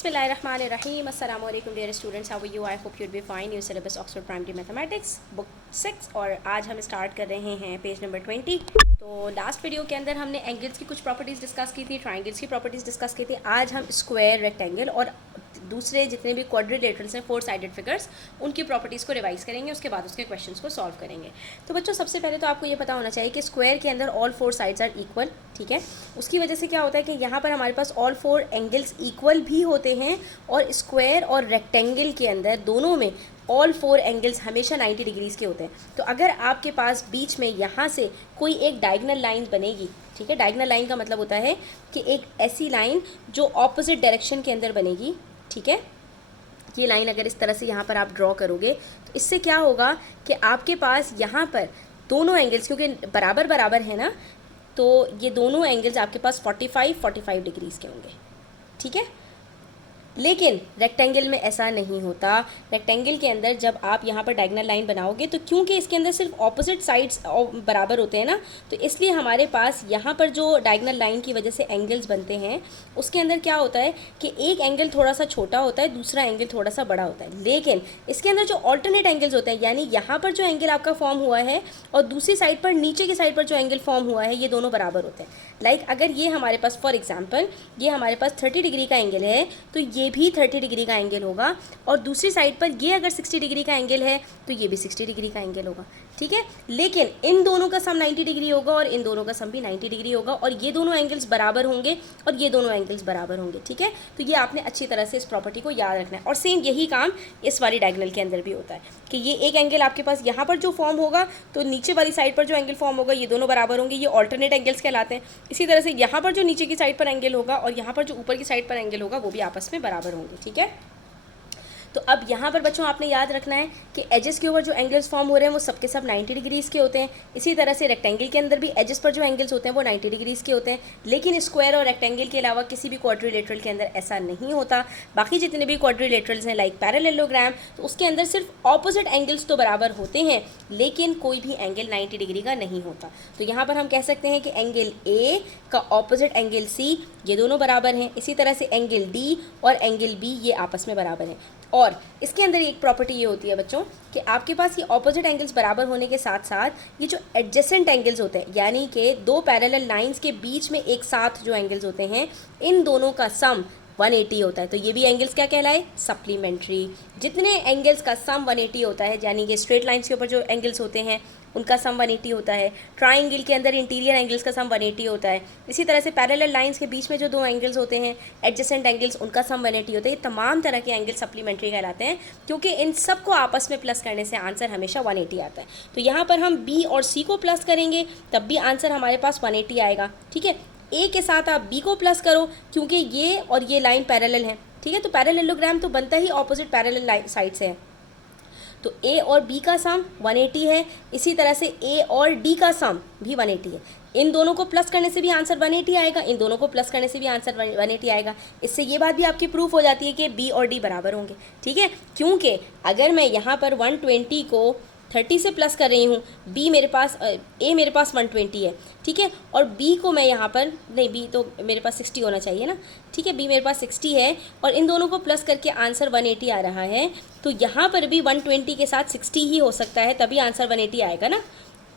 Bismillahirrahmanirrahim. Assalamu alaikum dear students. How are you? I hope you'd be fine. New syllabus Oxford Primary Mathematics book 6 और आज हम start कर रहे हैं page number 20। तो last video के अंदर हमने एंगल्स की कुछ प्रॉपर्टीज़ डिस्कस की थी, ट्राइंगल्स की प्रॉपर्टीज़ डिस्कस की थी। आज हम स्क्वायर, रेक्टेंगल और दूसरे जितने भी क्वाड्रिलेटरल्स हैं, 4 साइडेड फिगर्स, उनकी प्रॉपर्टीज़ को रिवाइज करेंगे। उसके बाद उसके क्वेश्चंस को सॉल्व करेंगे। तो बच्चों सबसे पहले तो आपको ये पता होना चाहिए कि स्क्वायर के अंदर ऑल 4 साइड्स आर इक्वल, ठीक है। उसकी वजह से क्या होता है कि यहाँ पर हमारे पास ऑल 4 एंगल्स इक्वल भी होते हैं और स्क्वायर और रेक्टेंगल के अंदर दोनों में ऑल 4 एंगल्स हमेशा 90 डिग्रीज़ के होते हैं। तो अगर आपके पास बीच में यहाँ से कोई एक डायगोनल लाइन बनेगी, ठीक है, डायगोनल लाइन का मतलब होता है कि एक ऐसी लाइन जो ऑपोजिट डायरेक्शन के अंदर बनेगी, ठीक है। ये लाइन अगर इस तरह से यहाँ पर आप ड्रॉ करोगे तो इससे क्या होगा कि आपके पास यहाँ पर दोनों एंगल्स, क्योंकि बराबर बराबर है ना, तो ये दोनों एंगल्स आपके पास 45 डिग्रीज़ के होंगे, ठीक है। लेकिन रेक्टेंगल में ऐसा नहीं होता। रेक्टेंगल के अंदर जब आप यहाँ पर डायगोनल लाइन बनाओगे तो क्योंकि इसके अंदर सिर्फ ऑपोजिट साइड्स बराबर होते हैं ना, तो इसलिए हमारे पास यहाँ पर जो डायगोनल लाइन की वजह से एंगल्स बनते हैं उसके अंदर क्या होता है कि एक एंगल थोड़ा सा छोटा होता है, दूसरा एंगल थोड़ा सा बड़ा होता है। लेकिन इसके अंदर जो ऑल्टरनेट एंगल्स होते हैं, यानी यहाँ पर जो एंगल आपका फॉर्म हुआ है और दूसरी साइड पर, नीचे की साइड पर जो एंगल फॉर्म हुआ है, ये दोनों बराबर होते हैं। लाइक अगर ये हमारे पास फॉर एग्जाम्पल ये हमारे पास 30 डिग्री का एंगल है तो ये भी 30 डिग्री का एंगल होगा, और दूसरी साइड पर ये अगर 60 डिग्री का एंगल है तो ये भी 60 डिग्री का एंगल होगा, ठीक है। लेकिन इन दोनों का सम 90 डिग्री होगा और इन दोनों का सम भी 90 डिग्री होगा, और ये दोनों एंगल्स बराबर होंगे और ये दोनों एंगल्स बराबर होंगे, ठीक है। तो ये आपने अच्छी तरह से इस प्रॉपर्टी को याद रखना है। और सेम यही काम इस वाली डायगोनल के अंदर भी होता है कि ये एक एंगल आपके पास यहाँ पर जो फॉर्म होगा तो नीचे वाली साइड पर जो एंगल फॉर्म होगा ये दोनों बराबर होंगे, ये ऑल्टरनेट एंगल्स कहलाते हैं। इसी तरह से यहाँ पर जो नीचे की साइड पर एंगल होगा और यहाँ पर जो ऊपर की साइड पर एंगल होगा वो भी आपस में बराबर होंगे, ठीक है। तो अब यहाँ पर बच्चों आपने याद रखना है कि एजेस के ऊपर जो एंगल्स फॉर्म हो रहे हैं वो सबके सब 90 डिग्रीज़ के होते हैं। इसी तरह से रेक्टेंगल के अंदर भी एजेस पर जो एंगल्स होते हैं वो 90 डिग्रीज़ के होते हैं। लेकिन स्क्वायर और रेक्टेंगल के अलावा किसी भी क्वाड्रिलेटरल के अंदर ऐसा नहीं होता। बाकी जितने भी क्वाड्रिलेटरल्स हैं लाइक पैरेललोग्राम, तो उसके अंदर सिर्फ ऑपोजिट एंगल्स तो बराबर होते हैं लेकिन कोई भी एंगल 90 डिग्री का नहीं होता। तो यहाँ पर हम कह सकते हैं कि एंगल ए का ऑपोजिट एंगल सी, ये दोनों बराबर हैं। इसी तरह से एंगल डी और एंगल बी ये आपस में बराबर हैं। और इसके अंदर एक प्रॉपर्टी ये होती है बच्चों कि आपके पास ये ऑपोजिट एंगल्स बराबर होने के साथ साथ ये जो एडजेसेंट एंगल्स होते हैं, यानी कि दो पैरेलल लाइंस के बीच में एक साथ जो एंगल्स होते हैं, इन दोनों का सम 180 होता है। तो ये भी एंगल्स क्या कहलाए? सप्लीमेंट्री। जितने एंगल्स का सम 180 होता है, यानी कि स्ट्रेट लाइंस के ऊपर जो एंगल्स होते हैं उनका सम 180 होता है। ट्राइंगल के अंदर इंटीरियर एंगल्स का सम 180 होता है। इसी तरह से पैरेलल लाइंस के बीच में जो दो एंगल्स होते हैं एडजेसेंट एंगल्स, उनका सम 180 होता है। ये तमाम तरह के एंगल सप्लीमेंट्री कहलाते हैं क्योंकि इन सब को आपस में प्लस करने से आंसर हमेशा 180 आता है। तो यहाँ पर हम बी और सी को प्लस करेंगे तब भी आंसर हमारे पास 180 आएगा, ठीक है। ए के साथ आप बी को प्लस करो क्योंकि ये और ये लाइन पैरेलल है, ठीक है। तो पैरेललोग्राम तो बनता ही ऑपोजिट पैरेलल साइड से है। तो ए और बी का सम 180 है। इसी तरह से ए और डी का सम भी 180 है। इन दोनों को प्लस करने से भी आंसर 180 आएगा, इन दोनों को प्लस करने से भी आंसर 180 आएगा। इससे ये बात भी आपकी प्रूफ हो जाती है कि बी और डी बराबर होंगे, ठीक है। क्योंकि अगर मैं यहाँ पर 120 को 30 से प्लस कर रही हूँ, बी मेरे पास ए मेरे पास 120 है, ठीक है, और बी को मैं यहाँ पर नहीं, बी तो मेरे पास 60 होना चाहिए ना, ठीक है। बी मेरे पास 60 है और इन दोनों को प्लस करके आंसर 180 आ रहा है। तो यहाँ पर भी 120 के साथ 60 ही हो सकता है, तभी आंसर 180 आएगा ना,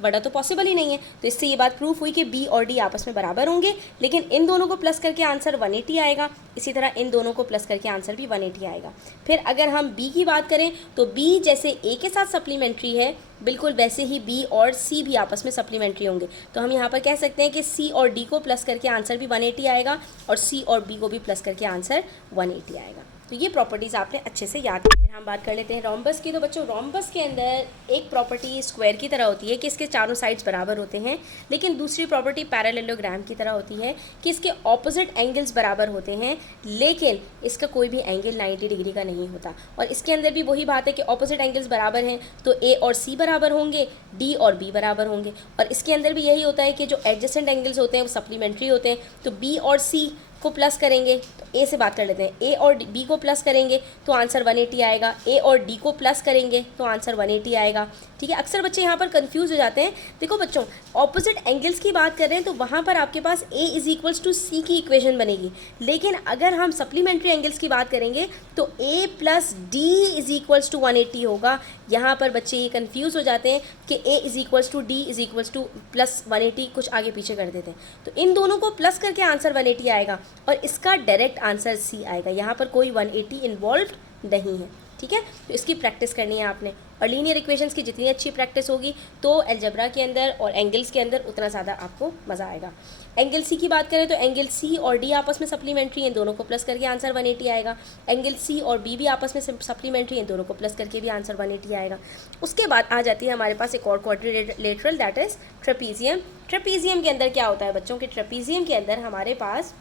बड़ा तो पॉसिबल ही नहीं है। तो इससे ये बात प्रूफ हुई कि बी और डी आपस में बराबर होंगे, लेकिन इन दोनों को प्लस करके आंसर 180 आएगा। इसी तरह इन दोनों को प्लस करके आंसर भी 180 आएगा। फिर अगर हम बी की बात करें तो बी जैसे ए के साथ सप्लीमेंट्री है, बिल्कुल वैसे ही बी और सी भी आपस में सप्लीमेंट्री होंगे। तो हम यहाँ पर कह सकते हैं कि सी और डी को प्लस करके आंसर भी 180 आएगा और सी और बी को भी प्लस करके आंसर 180 आएगा। तो ये प्रॉपर्टीज़ आपने अच्छे से याद रखी। हम बात कर लेते हैं रोम्बस की। तो बच्चों रोम्बस के अंदर एक प्रॉपर्टी स्क्वायर की तरह होती है कि इसके चारों साइड्स बराबर होते हैं, लेकिन दूसरी प्रॉपर्टी पैरेललोग्राम की तरह होती है कि इसके ऑपोजिट एंगल्स बराबर होते हैं लेकिन इसका कोई भी एंगल 90 डिग्री का नहीं होता। और इसके अंदर भी वही बात है कि ऑपोजिट एंगल्स बराबर हैं तो ए और सी बराबर होंगे, डी और बी बराबर होंगे। और इसके अंदर भी यही होता है कि जो एडजेसेंट एंगल्स होते हैं वो सप्लीमेंट्री होते हैं। तो बी और सी को प्लस करेंगे, तो ए से बात कर लेते हैं, ए और बी को प्लस करेंगे तो आंसर 180 आएगा, ए और डी को प्लस करेंगे तो आंसर 180 आएगा, ठीक है। अक्सर बच्चे यहाँ पर कंफ्यूज हो जाते हैं। देखो बच्चों, ऑपोजिट एंगल्स की बात कर रहे हैं तो वहाँ पर आपके पास A इज इक्वल्स टू सी की इक्वेशन बनेगी, लेकिन अगर हम सप्लीमेंट्री एंगल्स की बात करेंगे तो A plus D is equals to 180 होगा। यहाँ पर बच्चे ये कंफ्यूज हो जाते हैं कि A is equals to D is equals to plus 180, कुछ आगे पीछे कर देते हैं। तो इन दोनों को प्लस करके आंसर 180 आएगा और इसका डायरेक्ट आंसर C आएगा। यहाँ पर कोई 180 इन्वॉल्व नहीं है, ठीक है। तो इसकी प्रैक्टिस करनी है आपने, और लीनियर इक्वेशंस की जितनी अच्छी प्रैक्टिस होगी तो अलजेब्रा के अंदर और एंगल्स के अंदर उतना ज़्यादा आपको मज़ा आएगा। एंगल सी की बात करें तो एंगल सी और डी आपस में सप्लीमेंट्री, इन दोनों को प्लस करके आंसर 180 आएगा। एंगल सी और बी भी आपस में सप्लीमेंट्री, इन दोनों को प्लस करके भी आंसर 180 आएगा। उसके बाद आ जाती है हमारे पास एक और quadrilateral, that is trapezium. Trapezium के अंदर क्या होता है बच्चों के, ट्रेपीजियम के अंदर हमारे पास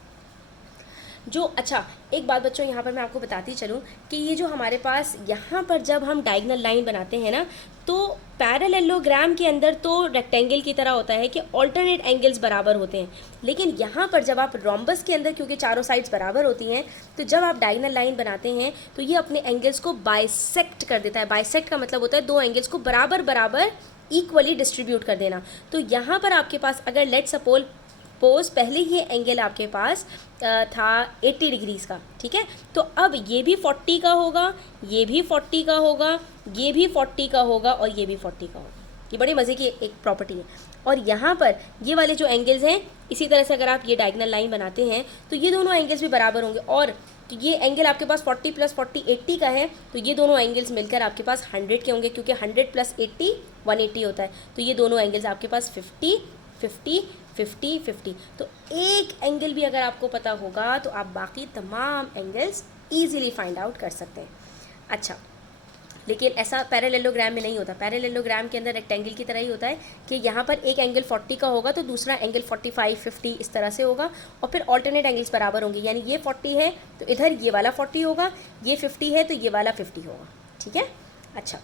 जो, अच्छा एक बात बच्चों यहाँ पर मैं आपको बताती चलूँ कि ये जो हमारे पास यहाँ पर जब हम डायगोनल लाइन बनाते हैं ना, तो पैरेललोग्राम के अंदर तो रेक्टेंगल की तरह होता है कि ऑल्टरनेट एंगल्स बराबर होते हैं, लेकिन यहाँ पर जब आप रोम्बस के अंदर, क्योंकि चारों साइड्स बराबर होती हैं, तो जब आप डायगोनल लाइन बनाते हैं तो ये अपने एंगल्स को बाइसेक्ट कर देता है। बाइसेक्ट का मतलब होता है दो एंगल्स को बराबर बराबर इक्वली डिस्ट्रीब्यूट कर देना। तो यहाँ पर आपके पास अगर लेट सपोज पहले ये एंगल आपके पास था 80 डिग्रीज़ का, ठीक है, तो अब ये भी 40 का होगा, ये भी 40 का होगा, ये भी 40 का होगा और ये भी 40 का होगा। ये बड़ी मज़े की एक प्रॉपर्टी है। और यहाँ पर ये वाले जो एंगल्स हैं, इसी तरह से अगर आप ये डायगोनल लाइन बनाते हैं तो ये दोनों एंगल्स भी बराबर होंगे। और तो ये एंगल आपके पास 40 प्लस 40 80 का है, तो ये दोनों एंगल्स मिलकर आपके पास 100 के होंगे, क्योंकि 100 प्लस 80 180 होता है। तो ये दोनों एंगल्स आपके पास 50 50 50 50। तो एक एंगल भी अगर आपको पता होगा तो आप बाकी तमाम एंगल्स ईजिली फाइंड आउट कर सकते हैं। अच्छा, लेकिन ऐसा पैरेललोग्राम में नहीं होता। पैरेललोग्राम के अंदर रेक्टेंगल की तरह ही होता है कि यहाँ पर एक एंगल 40 का होगा तो दूसरा एंगल 45 50 इस तरह से होगा, और फिर ऑल्टरनेट एंगल्स बराबर होंगे। यानी ये 40 है तो इधर ये वाला 40 होगा, ये 50 है तो ये वाला 50 होगा, ठीक है। अच्छा,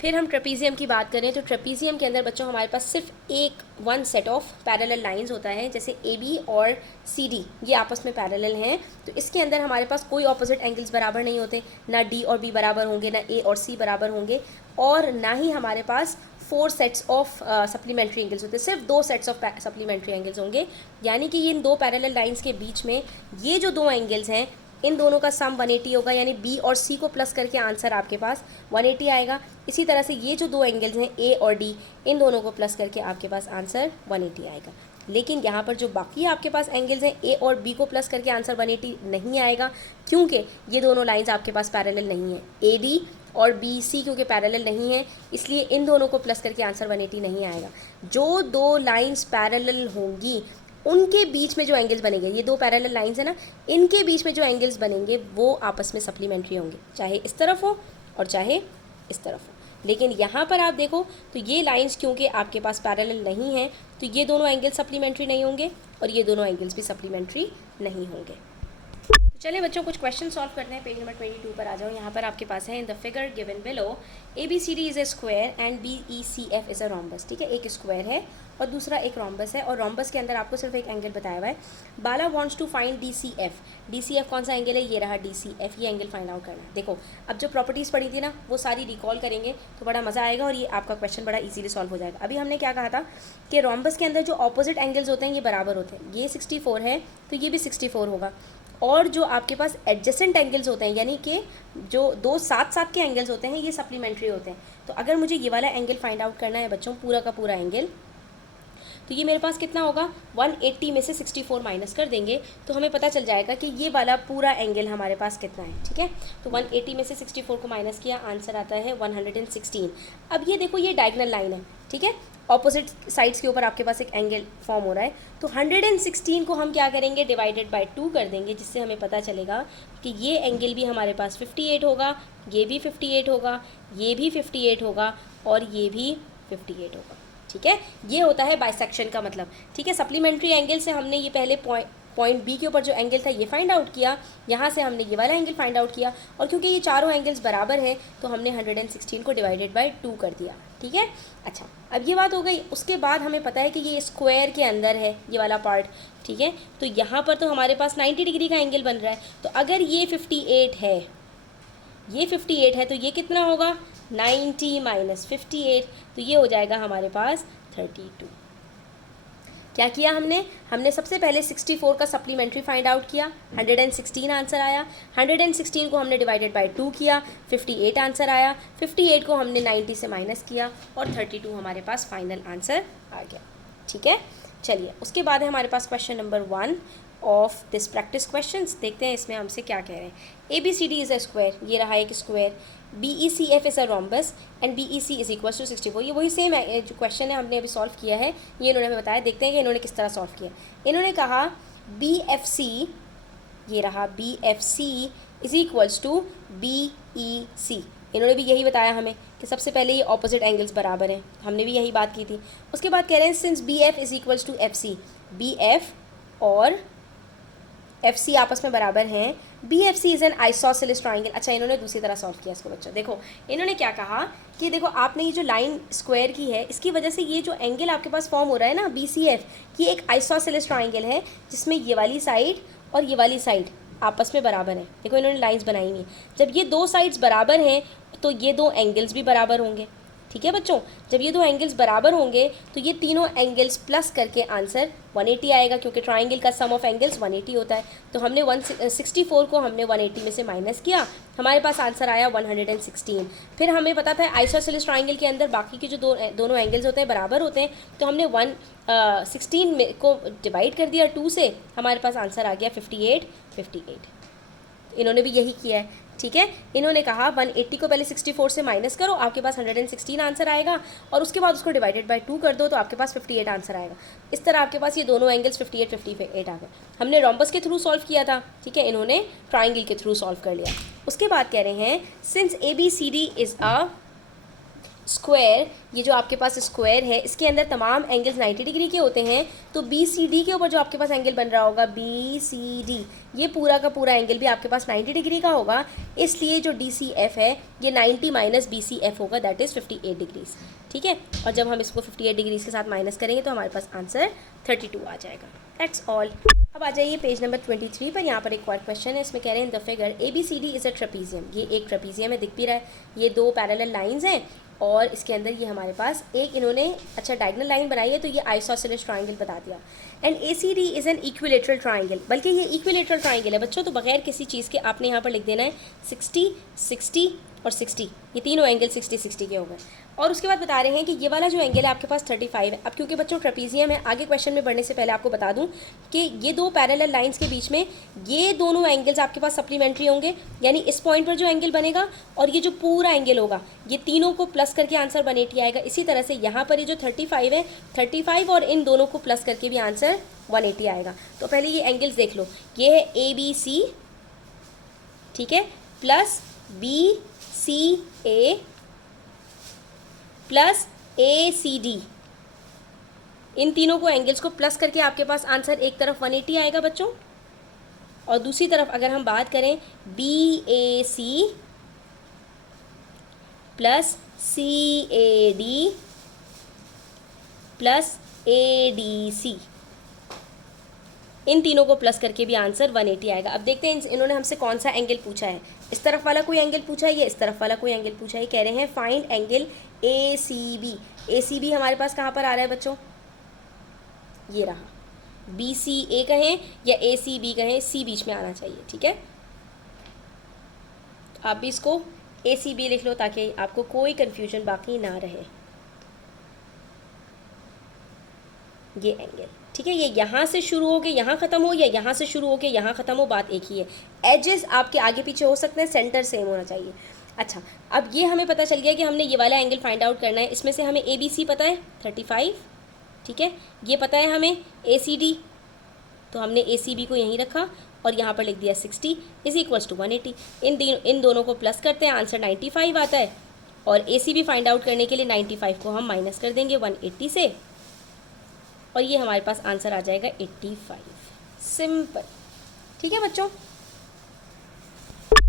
फिर हम ट्रेपीजियम की बात करें तो ट्रेपीजियम के अंदर बच्चों हमारे पास सिर्फ one set of parallel lines होता है, जैसे ए बी और सी डी ये आपस में पैरेलल हैं, तो इसके अंदर हमारे पास कोई ऑपोजिट एंगल्स बराबर नहीं होते, ना डी और बी बराबर होंगे, ना ए और सी बराबर होंगे, और ना ही हमारे पास 4 सेट्स ऑफ सप्लीमेंट्री एंगल्स होते हैं, सिर्फ 2 सेट्स ऑफ सप्लीमेंट्री एंगल्स होंगे। यानी कि इन दो पैरेलल लाइंस के बीच में ये जो दो एंगल्स हैं, इन दोनों का सम 180 होगा, यानी बी और सी को प्लस करके आंसर आपके पास 180 आएगा। इसी तरह से ये जो दो एंगल्स हैं ए और डी, इन दोनों को प्लस करके आपके पास आंसर 180 आएगा। लेकिन यहाँ पर जो बाकी आपके पास एंगल्स हैं ए और बी को प्लस करके आंसर 180 नहीं आएगा, क्योंकि ये दोनों लाइंस आपके पास पैरेलल नहीं है। ए डी और बी सी क्योंकि पैरेलल नहीं है, इसलिए इन दोनों को प्लस करके आंसर 180 नहीं आएगा। जो दो लाइंस पैरेलल होंगी उनके बीच में जो एंगल्स बनेंगे, ये दो पैरेलल लाइंस है ना, इनके बीच में जो एंगल्स बनेंगे वो आपस में सप्लीमेंट्री होंगे, चाहे इस तरफ हो और चाहे इस तरफ हो। लेकिन यहाँ पर आप देखो तो ये लाइंस क्योंकि आपके पास पैरेलल नहीं है, तो ये दोनों एंगल्स सप्लीमेंट्री नहीं होंगे और ये दोनों एंगल्स भी सप्लीमेंट्री नहीं होंगे। तो चलिए बच्चों कुछ क्वेश्चन सॉल्व करते हैं। पेज नंबर 22 पर आ जाओ। यहाँ पर आपके पास है in the figure given below ABCD is a square and BECF is a rhombus. ठीक है, एक स्क्वायर है और दूसरा एक रोम्बस है, और रोम्बस के अंदर आपको सिर्फ एक एंगल बताया हुआ है। Bala wants to find DCF। DCF कौन सा एंगल है, ये रहा DCF, ये एंगल फाइंड आउट करना है। देखो अब जो प्रॉपर्टीज़ पढ़ी थी ना वो सारी रिकॉल करेंगे तो बड़ा मज़ा आएगा और ये आपका क्वेश्चन बड़ा इजीली सॉल्व हो जाएगा। अभी हमने क्या कहा था कि रोम्बस के अंदर जो ऑपोजिट एंगल्स होते हैं ये बराबर होते हैं। ये 64 है तो ये भी 64 होगा, और जो आपके पास एडजेसेंट एंगल्स होते हैं यानी कि जो दो साथ साथ के एंगल्स होते हैं ये सप्लीमेंट्री होते हैं। तो अगर मुझे ये वाला एंगल फाइंड आउट करना है बच्चों, पूरा का पूरा एंगल, तो ये मेरे पास कितना होगा, 180 में से 64 माइनस कर देंगे तो हमें पता चल जाएगा कि ये वाला पूरा एंगल हमारे पास कितना है। ठीक है, तो 180 में से 64 को माइनस किया, आंसर आता है 116। अब ये देखो ये डायगोनल लाइन है, ठीक है, ऑपोजिट साइड्स के ऊपर आपके पास एक एंगल फॉर्म हो रहा है, तो 116 को हम क्या करेंगे, डिवाइडेड बाय 2 कर देंगे, जिससे हमें पता चलेगा कि ये एंगल भी हमारे पास 58 होगा, ये भी 58 होगा, ये भी 58 होगा और ये भी 58 होगा। ठीक है, ये होता है बाइसेक्शन का मतलब। ठीक है, सप्लीमेंट्री एंगल से हमने ये पहले पॉइंट बी के ऊपर जो एंगल था ये फाइंड आउट किया, यहाँ से हमने ये वाला एंगल फाइंड आउट किया, और क्योंकि ये चारों एंगल्स बराबर हैं तो हमने 116 को डिवाइडेड बाय 2 कर दिया। ठीक है, अच्छा अब ये बात हो गई। उसके बाद हमें पता है कि ये स्क्वायर के अंदर है ये वाला पार्ट। ठीक है, तो यहाँ पर तो हमारे पास 90 डिग्री का एंगल बन रहा है, तो अगर ये 58 है, ये 58 है तो ये कितना होगा, 90 माइनस 58, तो ये हो जाएगा हमारे पास 32। क्या किया हमने सबसे पहले 64 का सप्लीमेंट्री फाइंड आउट किया, 116 आंसर आया। 116 को हमने डिवाइडेड बाय 2 किया, 58 आंसर आया। 58 को हमने 90 से माइनस किया और 32 हमारे पास फाइनल आंसर आ गया। ठीक है, चलिए उसके बाद है हमारे पास question number 1 of this practice questions. देखते हैं इसमें हमसे क्या कह रहे हैं। ABCD इज़ अ स्क्वायर, ये रहा एक square. BECF is a rhombus and BEC is equals to 64। ये वही सेम जो क्वेश्चन है हमने अभी सॉल्व किया है, ये इन्होंने हमें बताया। देखते हैं कि इन्होंने किस तरह सॉल्व किया। इन्होंने कहा BFC, ये रहा BFC is equals to BEC। इन्होंने भी यही बताया हमें कि सबसे पहले ये ऑपोजिट एंगल्स बराबर हैं, हमने भी यही बात की थी। उसके बाद कह रहे हैं since BF is equals to FC, BF और FC आपस में बराबर हैं, BFC is an isosceles triangle. अच्छा, इन्होंने दूसरी तरह सॉल्व किया इसको बच्चों। देखो इन्होंने क्या कहा कि देखो आपने ये जो लाइन स्क्वायर की है, इसकी वजह से ये जो एंगल आपके पास फॉर्म हो रहा है ना BCF, ये एक आइसोसेलेस ट्राइंगल है जिसमें ये वाली साइड और ये वाली साइड आपस में बराबर हैं। देखो इन्होंने लाइंस बनाई हुई हैं, जब ये दो साइड्स बराबर हैं तो ये दो एंगल्स भी बराबर होंगे। ठीक है बच्चों, जब ये दो एंगल्स बराबर होंगे तो ये तीनों एंगल्स प्लस करके आंसर 180 आएगा, क्योंकि ट्राइंगल का सम ऑफ एंगल्स 180 होता है। तो हमने 164 को हमने 180 में से माइनस किया, हमारे पास आंसर आया 116। फिर हमें पता था आइसोसेलेस ट्राइंगल के अंदर बाकी के जो दोनों एंगल्स होते हैं बराबर होते हैं, तो हमने 116 में को डिवाइड कर दिया 2 से, हमारे पास आंसर आ गया 58। इन्होंने भी यही किया है। ठीक है, इन्होंने कहा 180 को पहले 64 से माइनस करो, आपके पास 116 आंसर आएगा, और उसके बाद उसको डिवाइडेड बाय 2 कर दो तो आपके पास 58 आंसर आएगा। इस तरह आपके पास ये दोनों एंगल्स 58 आ गए। हमने रोम्बस के थ्रू सॉल्व किया था, ठीक है, इन्होंने ट्राइंगल के थ्रू सॉल्व कर लिया। उसके बाद कह रहे हैं since ABCD is a square, ये जो आपके पास स्क्वायर है इसके अंदर तमाम एंगल्स 90 डिग्री के होते हैं, तो BCD के ऊपर जो आपके पास एंगल बन रहा होगा BCD, ये पूरा का पूरा एंगल भी आपके पास 90 डिग्री का होगा। इसलिए जो DCF है ये 90 माइनस BCF होगा, दैट इज़ 58 डिग्रीज। ठीक है, और जब हम इसको 58 डिग्रीज के साथ माइनस करेंगे तो हमारे पास आंसर 32 आ जाएगा। That's all. अब आ जाइए पेज नंबर 23 पर। यहाँ पर एक और क्वेश्चन है, इसमें कह रहे हैं the figure ABCD is a trapezium. ये एक ट्रेपीजियम है, दिख भी रहा है, ये दो पैरेलल लाइंस हैं और इसके अंदर ये हमारे पास एक इन्होंने अच्छा डायगोनल लाइन बनाई है, तो ये आइसोसेलेस ट्राइंगल बता दिया। And ACD is an equilateral triangle, बल्कि ये इक्विलेटरल ट्राइंगल है बच्चों, तो बगैर किसी चीज़ के आपने यहाँ पर लिख देना है 60, 60 और 60, ये तीनों एंगल 60, 60 के हो गए। और उसके बाद बता रहे हैं कि ये वाला जो एंगल है आपके पास 35 है। अब क्योंकि बच्चों ट्रेपीजियम है, आगे क्वेश्चन में बढ़ने से पहले आपको बता दूं कि ये दो पैरेलल लाइंस के बीच में ये दोनों एंगल्स आपके पास सप्लीमेंट्री होंगे, यानी इस पॉइंट पर जो एंगल बनेगा और ये जो पूरा एंगल होगा, ये तीनों को प्लस करके आंसर 180 आएगा। इसी तरह से यहाँ पर ये जो 35 है, 35 और इन दोनों को प्लस करके भी आंसर 180 आएगा। तो पहले ये एंगल्स देख लो, ये है ABC, ठीक है, प्लस BCA प्लस ACD, इन तीनों को एंगल्स को प्लस करके आपके पास आंसर एक तरफ 180 आएगा बच्चों, और दूसरी तरफ अगर हम बात करें BAC plus CAD plus ADC, इन तीनों को प्लस करके भी आंसर 180 आएगा। अब देखते हैं इन्होंने हमसे कौन सा एंगल पूछा है, इस तरफ वाला कोई एंगल पूछा है या इस तरफ वाला कोई एंगल पूछा है। कह रहे हैं फाइंड एंगल ACB। ACB हमारे पास कहाँ पर आ रहा है बच्चों, ये रहा, BCA कहें या ACB कहें, C बीच में आना चाहिए। ठीक है, आप भी इसको ACB लिख लो ताकि आपको कोई कंफ्यूजन बाकी ना रहे। ये एंगल, ठीक है, ये यहाँ से शुरू हो के यहाँ ख़त्म हो या यहाँ से शुरू हो के यहाँ ख़त्म हो, बात एक ही है। एजेस आपके आगे पीछे हो सकते हैं, सेंटर सेम होना चाहिए। अच्छा, अब ये हमें पता चल गया कि हमने ये वाला एंगल फाइंड आउट करना है। इसमें से हमें ABC पता है 35, ठीक है, ये पता है हमें ACD, तो हमने ACB को यहीं रखा और यहाँ पर लिख दिया 60 इज इक्वल्स टू 180। इन दोनों को प्लस करते हैं, आंसर 95 आता है, और ACB फाइंड आउट करने के लिए 95 को हम माइनस कर देंगे 180 से, और ये हमारे पास आंसर आ जाएगा 85। सिंपल। ठीक है बच्चों,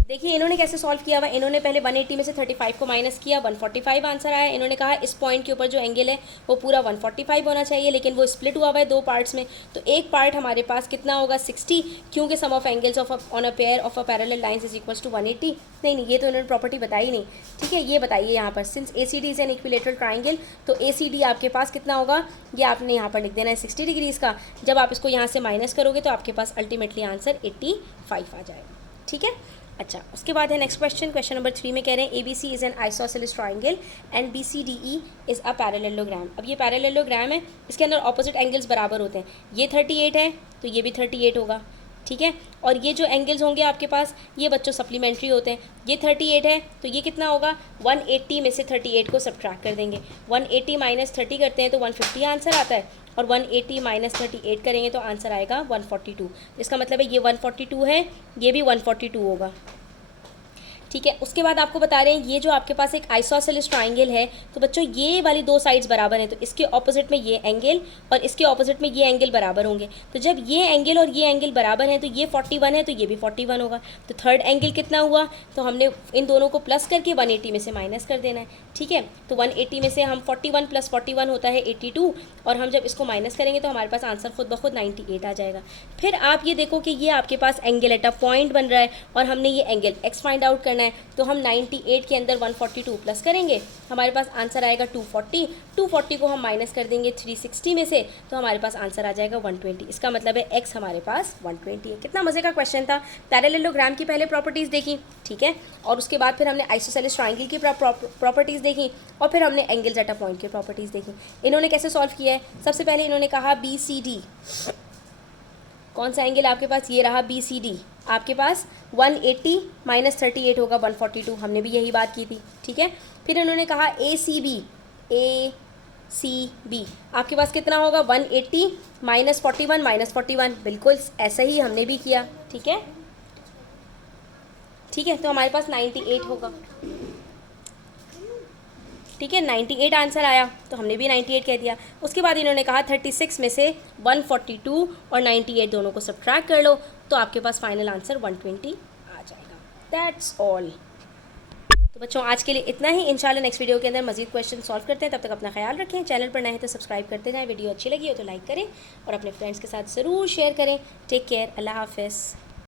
देखिए इन्होंने कैसे सॉल्व किया हुआ, इन्होंने पहले 180 में से 35 को माइनस किया, 145 आंसर आया। इन्होंने कहा इस पॉइंट के ऊपर जो एंगल है वो पूरा 145 होना चाहिए, लेकिन वो स्प्लिट हुआ हुआ है दो पार्ट्स में, तो एक पार्ट हमारे पास कितना होगा 60, क्योंकि sum of angles of on a pair of a parallel lines is equals to 180। नहीं, ये तो इन्होंने प्रॉपर्टी बताई नहीं। ठीक है, ये बताइए यहाँ पर, since A C D is an equilateral triangle, तो ए सी डी आपके पास कितना होगा, ये आपने यहाँ पर लिख देना है 60 डिग्रीज़ का। जब आप इसको यहाँ से माइनस करोगे तो आपके पास अल्टीमेटली आंसर 85 आ जाएगा। ठीक है, अच्छा, उसके बाद है नेक्स्ट क्वेश्चन, क्वेश्चन नंबर 3 में कह रहे हैं A B C is an isosceles triangle and B C D E is a parallelogram. अब ये पैरेललोग्राम है, इसके अंदर ऑपोजिट एंगल्स बराबर होते हैं, ये 38 है तो ये भी 38 होगा। ठीक है, और ये जो एंगल्स होंगे आपके पास ये बच्चों सप्लीमेंट्री होते हैं, ये 38 है तो ये कितना होगा 180 में से 38 को सब्ट्रैक्ट कर देंगे, 180 माइनस 30 करते हैं तो 150 आंसर आता है, और 180 माइनस 38 करेंगे तो आंसर आएगा 142। इसका मतलब है ये 142 है, ये भी 142 होगा। ठीक है, उसके बाद आपको बता रहे हैं ये जो आपके पास एक आइसोसेलेस ट्राइंगल है, तो बच्चों ये वाली दो साइड्स बराबर हैं, तो इसके ऑपोजिट में ये एंगल और इसके ऑपोजिट में ये एंगल बराबर होंगे। तो जब ये एंगल और ये एंगल बराबर हैं तो ये 41 है तो ये भी 41 होगा। तो थर्ड एंगल कितना हुआ, तो हमने इन दोनों को प्लस करके 180 में से माइनस कर देना है। ठीक है, तो 180 में से हम 41 प्लस 41 होता है 82, और हम जब इसको माइनस करेंगे तो हमारे पास आंसर खुद ब खुद 98 आ जाएगा। फिर आप ये देखो कि ये आपके पास एंगल एट अ पॉइंट बन रहा है और हमने ये एंगल एक्स फाइंड आउट करना है, तो हम 98 के अंदर 142 प्लस करेंगे, हमारे पास आंसर आएगा 240। 240 को हम माइनस कर देंगे 360 में से, तो हमारे पास आंसर आ जाएगा 120। इसका मतलब है एक्स हमारे पास 120 है। कितना मज़े का क्वेश्चन था। पैरेललोग्राम की पहले प्रॉपर्टीज़ देखी, ठीक है, और उसके बाद फिर हमने आइसोसेलेस ट्राइंगल की प्रॉपर्टीज़ देखी, और फिर हमने एंगल्स एट अ पॉइंट की प्रॉपर्टीज़ देखी। इन्होंने कैसे सॉल्व किया है, सबसे पहले इन्होंने कहा बी सी डी, कौन सा एंगल आपके पास, ये रहा बी सी डी, आपके पास 180 माइनस 38 होगा 142, हमने भी यही बात की थी। ठीक है, फिर इन्होंने कहा ए सी बी आपके पास कितना होगा 180 माइनस 41 माइनस 41, बिल्कुल ऐसा ही हमने भी किया। ठीक है, ठीक है, तो हमारे पास 98 होगा। ठीक है, 98 आंसर आया तो हमने भी 98 कह दिया। उसके बाद इन्होंने कहा 36 में से 142 और 98 दोनों को सब्ट्रैक्ट कर लो तो आपके पास फाइनल आंसर 120 आ जाएगा। That's all. तो बच्चों आज के लिए इतना ही, इंशाल्लाह नेक्स्ट वीडियो के अंदर मजीद क्वेश्चन सॉल्व करते हैं। तब तक अपना ख्याल रखें, चैनल पर नए हैं तो सब्सक्राइब करते जाएं, वीडियो अच्छी लगी हो तो लाइक करें और अपने फ्रेंड्स के साथ ज़रूर शेयर करें। टेक केयर, अल्लाह हाफ़िज़।